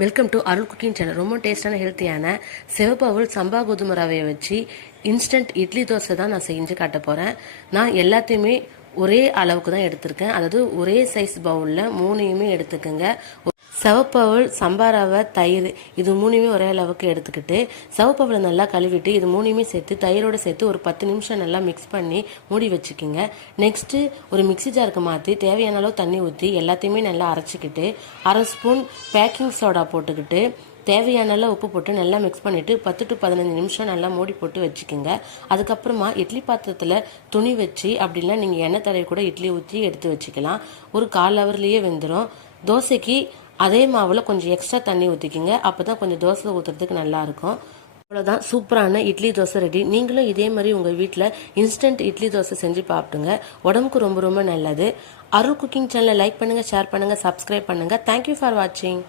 Welcome to Arul cooking channel. ரொம்ப டேஸ்டான ஹெல்த்தியான சிவப்பு அவல் சம்பா கோதுமை ரவையை வச்சு இன்ஸ்டன்ட் இட்லி தோசை தான் நான் செஞ்சு காட்ட போகிறேன். நான் எல்லாத்தையுமே ஒரே அளவுக்கு தான் எடுத்திருக்கேன். அதாவது ஒரே சைஸ் பவுலில் மூணையுமே எடுத்துக்கோங்க. சிவப்பு அவல் சம்பா ரவை தயிர் இது மூணுமே ஒரே அளவுக்கு எடுத்துக்கிட்டு சிவப்பு அவலை நல்லா கழுவிட்டு இது மூணுமே சேர்த்து தயிரோடு சேர்த்து ஒரு 10 நிமிஷம் நல்லா மிக்ஸ் பண்ணி மூடி வச்சுக்கிங்க. நெக்ஸ்ட்டு ஒரு மிக்ஸி ஜாருக்கு மாற்றி தேவையான அளவு தண்ணி ஊற்றி எல்லாத்தையுமே நல்லா அரைச்சிக்கிட்டு 1/2 ஸ்பூன் பேக்கிங் சோடா போட்டுக்கிட்டு தேவையான அளவு உப்பு போட்டு நல்லா மிக்ஸ் பண்ணிவிட்டு 10 to 15 நிமிஷம் நல்லா மூடி போட்டு வச்சுக்கோங்க. அதுக்கப்புறமா இட்லி பாத்திரத்தில் துணி வச்சு அப்படின்னா நீங்கள் எண்ணெய் தடவை கூட இட்லி ஊற்றி எடுத்து வச்சுக்கலாம். ஒரு 1/4 ஹவர்லேயே வெந்துடும். தோசைக்கு அதே மாவில் கொஞ்சம் எக்ஸ்ட்ரா தண்ணி ஊற்றிக்கிங்க. அப்போ தான் கொஞ்சம் தோசை ஊற்றுறதுக்கு நல்லாயிருக்கும். அவ்வளோதான், சூப்பரான இட்லி தோசை ரெடி. நீங்களும் இதே மாதிரி உங்கள் வீட்டில் இன்ஸ்டன்ட் இட்லி தோசை செஞ்சு சாப்பிடுங்க. உடம்புக்கு ரொம்ப ரொம்ப நல்லது. அருள் குக்கிங் சேனலை லைக் பண்ணுங்கள், ஷேர் பண்ணுங்கள், சப்ஸ்கிரைப் பண்ணுங்கள். தேங்க்யூ ஃபார் வாட்சிங்.